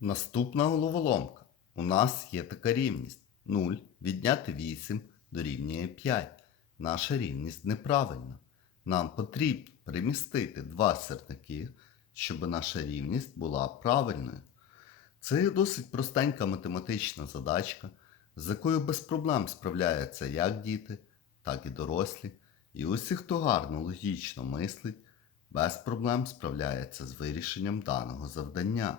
Наступна головоломка. У нас є така рівність. 0 відняти 8 дорівнює 5. Наша рівність неправильна. Нам потрібно перемістити два сірники, щоб наша рівність була правильною. Це досить простенька математична задачка, з якою без проблем справляються як діти, так і дорослі. І усі, хто гарно логічно мислить, без проблем справляється з вирішенням даного завдання.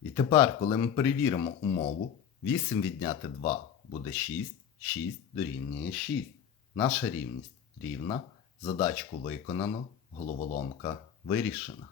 І тепер, коли ми перевіримо умову, 8 відняти 2 буде 6, 6 дорівнює 6. Наша рівність рівна, задачку виконано, головоломка вирішена.